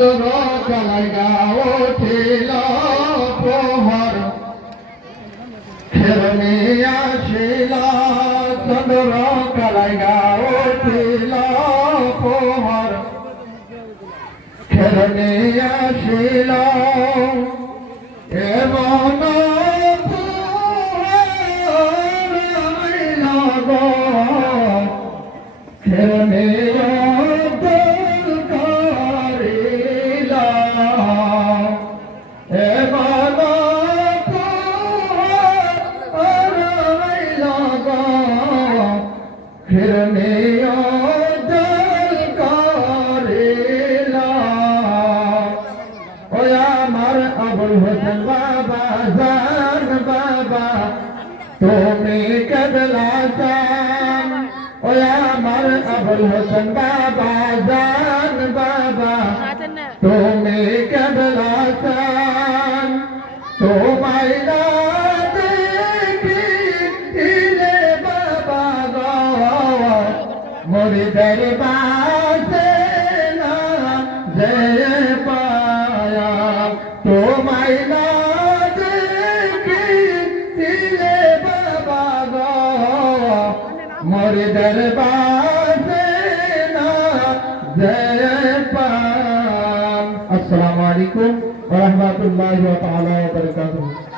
চন্দ্র কালাইগা উঠিল প্রহর খেরনে আসিল চন্দ্র কালাইগা উঠিল প্রহর খেরনে আসিল এমন খেরনে फिरने जल करेला ओया मार अबुल हुसैन बाबा जान बाबा तुम्हें कदला जान ओया मार अबुल हुसैन बाबा जान बाबा तुम्हें कदला जान तुम्हारा मोरी दरबार से ना जय पाया तो मैना देखी तिले बाबा गो मोरी दरबार से ना जय पाया। अस्सलामु अलैकुम व रहमतुल्लाहि व तआला व बरकातुहू।